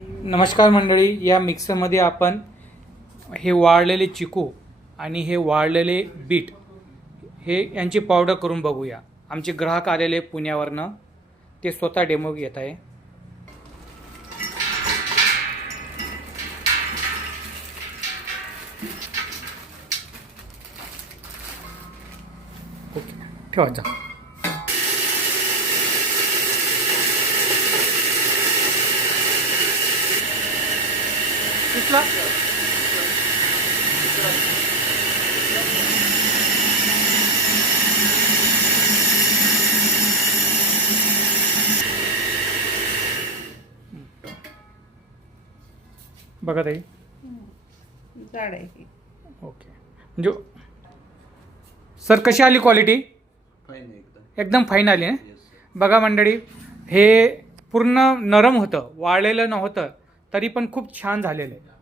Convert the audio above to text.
नमस्कार मंडळी, या मिक्सरमध्ये आपण हे वाळलेले चिकू आणि हे वाळलेले बीट हे यांची पावडर करून बघूया। आमचे ग्राहक आलेले पुण्यावरनं, ते स्वतः डेमो घेत आहे। ओके, ठेवा जा। इथला बघा ताई, जाड आहे ही. ओके। म्हणजे सर कशी आली क्वालिटी? फाईन एकदम एकदम फाईन आली ना? येस बघा मंडळी, हे पूर्ण नरम होतं, वाळलेलं नव्हतं, तरी पण खूप छान झालेलं आहे।